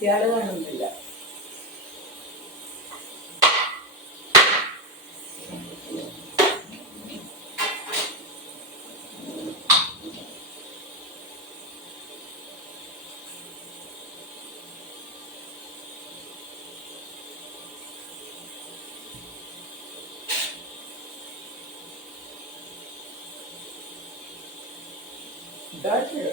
മറ്റയാൾ കാണുന്നില്ല. Дальше.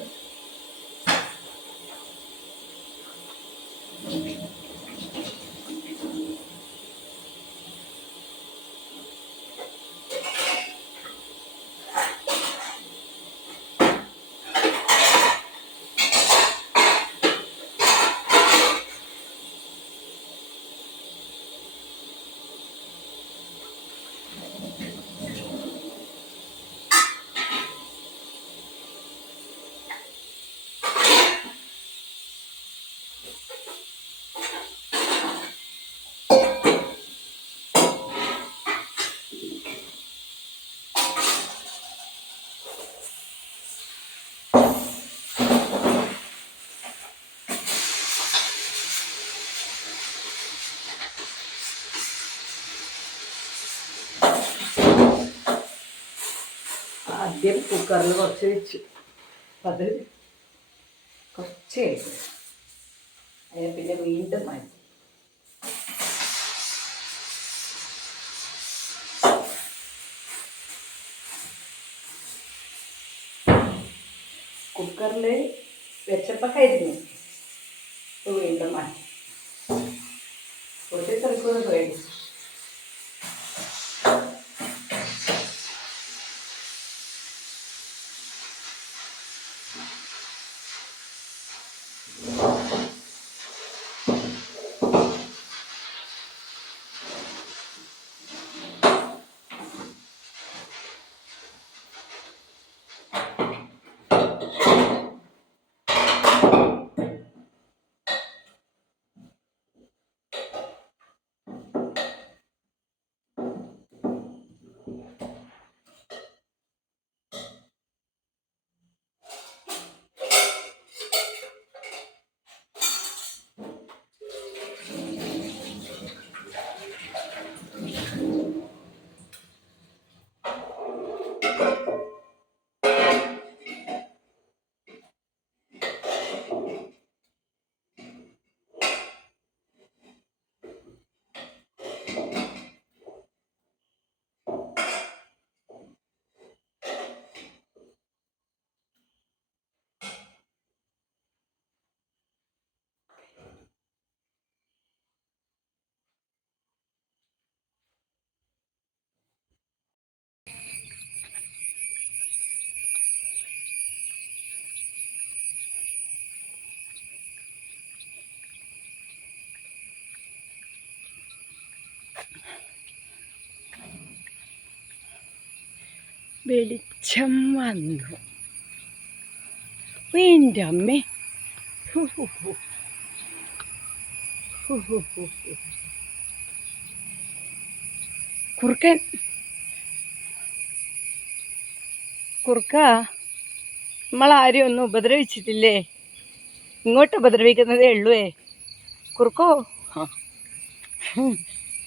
ആദ്യം കുക്കറിൽ കുറച്ച് വെച്ചു. അത് കുറച്ച് കഴിഞ്ഞു അതിനെ പിന്നെ വീണ്ടും മാറ്റി. കുക്കറിൽ വെച്ചപ്പോൾ കരിഞ്ഞു. വീണ്ടും മാറ്റി. കുറച്ച് തിരക്കൊന്ന് കഴിഞ്ഞു. വെളിച്ചം വന്നു. എൻ്റെ അമ്മേ, കുറുക്കൻ കുറുക്ക, നമ്മളാരും ഒന്നും ഉപദ്രവിച്ചിട്ടില്ലേ? ഇങ്ങോട്ട് ഉപദ്രവിക്കുന്നതേ ഉള്ളൂവേ. കുറുക്കോ,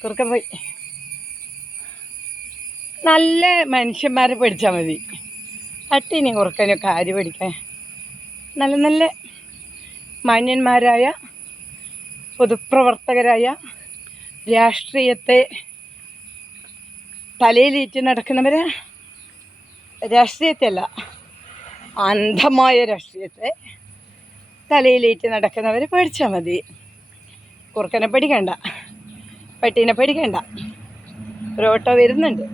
കുറുക്കൻ പോയി. നല്ല മനുഷ്യന്മാരെ പഠിച്ചാൽ മതി. അട്ടിനി കുറുക്കനൊക്കെ ആര് പഠിക്കാൻ? നല്ല നല്ല മാന്യന്മാരായ പൊതുപ്രവർത്തകരായ, രാഷ്ട്രീയത്തെ തലയിലേറ്റി നടക്കുന്നവരെ, രാഷ്ട്രീയത്തെയല്ല അന്ധമായ രാഷ്ട്രീയത്തെ തലയിലേറ്റി നടക്കുന്നവരെ പഠിച്ചാൽ മതി. കുറുക്കനെ പഠിക്കണ്ട, പട്ടീനെ പഠിക്കണ്ട. ഒരു ഓട്ടോ വരുന്നുണ്ട്.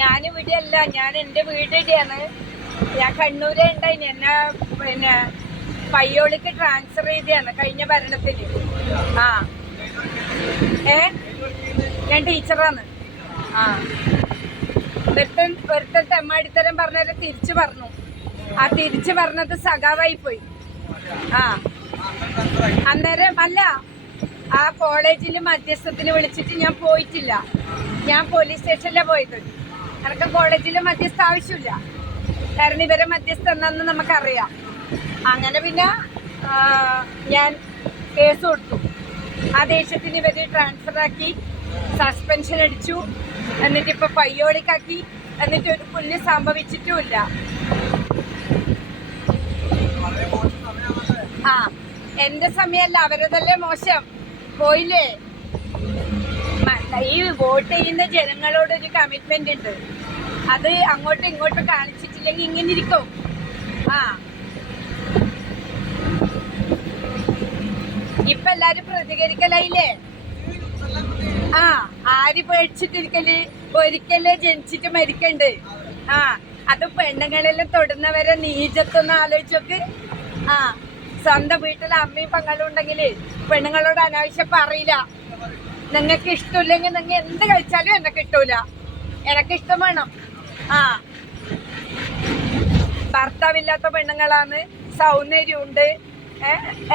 ഞാനിവിടെയല്ല, ഞാൻ എൻ്റെ വീടിടെയാണ്. ഞാൻ കണ്ണൂരേ ഉണ്ടായിന്. എന്നെ പിന്നെ പയ്യോളിക്ക് ട്രാൻസ്ഫർ ചെയ്തതാണ് കഴിഞ്ഞ ഭരണത്തിന്. ഞാൻ ടീച്ചറാണ്. ഒരുത്തൻ തെമ്മാടിത്തരം പറഞ്ഞവരെ തിരിച്ചു പറഞ്ഞു. ആ തിരിച്ചു പറഞ്ഞത് സഖാവായി പോയി. അന്നേരം അല്ല, ആ കോളേജിൽ മധ്യസ്ഥത്തിന് വിളിച്ചിട്ട് ഞാൻ പോയിട്ടില്ല. ഞാൻ പോലീസ് സ്റ്റേഷനിലാണ് പോയത്. എനിക്ക് കോളേജിൽ മധ്യസ്ഥ ആവശ്യമില്ല, കാരണം ഇവരെ മധ്യസ്ഥ എന്നാന്ന് നമുക്കറിയാം. അങ്ങനെ പിന്നെ ഞാൻ കേസ് കൊടുത്തു. ആ ദേഷ്യത്തിന് ഇവര് ട്രാൻസ്ഫർ ആക്കി, സസ്പെൻഷൻ അടിച്ചു, എന്നിട്ട് ഇപ്പൊ പയ്യോളിക്കാക്കി. എന്നിട്ട് ഒരു പുല്ല് സംഭവിച്ചിട്ടുമില്ല. ആ, എന്റെ സമയമല്ല, അവരതല്ലേ മോശം. പോയില്ലേ? ഈ വോട്ട് ചെയ്യുന്ന ജനങ്ങളോട് ഒരു കമ്മിറ്റ്മെന്റ് ഉണ്ട്. അത് അങ്ങോട്ടും ഇങ്ങോട്ടും കാണിച്ചിട്ടില്ലെങ്കിൽ ഇങ്ങനെ ഇരിക്കും. ആ, ഇപ്പൊ എല്ലാരും പ്രതികരിക്കലായില്ലേ? ആ, ആര് പേടിച്ചിട്ടിരിക്കല്? ഒരിക്കലേ ജനിച്ചിട്ട് മരിക്കണ്ട്. ആ, അത് പെണ്ണുങ്ങളെല്ലാം തൊടുന്നവരെ നീചത്തൊന്ന് ആലോചിച്ചോക്ക്. ആ, സ്വന്തം വീട്ടിൽ അമ്മയും പങ്ങളും ഉണ്ടെങ്കില് പെണ്ണുങ്ങളോട് അനാവശ്യം പറയില്ല. നിങ്ങൾക്ക് ഇഷ്ടമില്ലെങ്കിൽ നിങ്ങൾ എന്ത് കഴിച്ചാലും എന്നെ കിട്ടൂല. എനക്ക് ഇഷ്ടം വേണം. ആ, ഭർത്താവില്ലാത്ത പെണ്ണുങ്ങളാണ്, സൗന്ദര്യമുണ്ട്,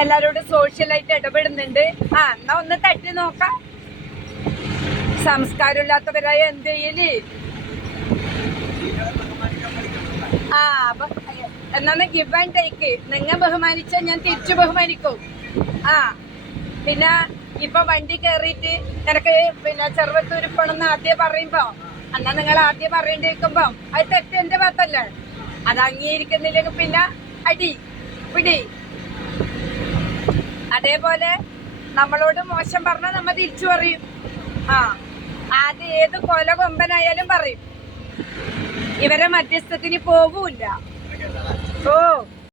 എല്ലാരോടും സോഷ്യലായിട്ട് ഇടപെടുന്നുണ്ട്. ആ, എന്നാ ഒന്ന് തട്ടി നോക്കാം. സംസ്കാരമില്ലാത്തവരായ എന്ത് ചെയ്യല്? ആ, എന്നാണ് ഗിവ് ആൻഡ് ടേക്ക്. നിങ്ങൾ ബഹുമാനിച്ചാൽ ഞാൻ തിരിച്ചു ബഹുമാനിക്കും. ആ, പിന്നെ ഇപ്പൊ വണ്ടി കയറിയിട്ട് നിനക്ക് പിന്നെ ചെറുവത്തൂര് പോണെന്ന് ആദ്യം പറയുമ്പോ, എന്നാ നിങ്ങൾ ആദ്യം പറയേണ്ടിരിക്കുമ്പോ അത് തെറ്റ് എന്റെ ഭാഗത്തല്ലേ? അത് അംഗീകരിക്കുന്നില്ലെങ്കിൽ പിന്നെ അടി പിടി. അതേപോലെ നമ്മളോട് മോശം പറഞ്ഞാൽ നമ്മ തിരിച്ചു പറയും. ആ, ആദ്യം ഏത് കൊല കൊമ്പനായാലും പറയും. ഇവരെ മധ്യസ്ഥത്തിന് പോകൂല്ല. ഓ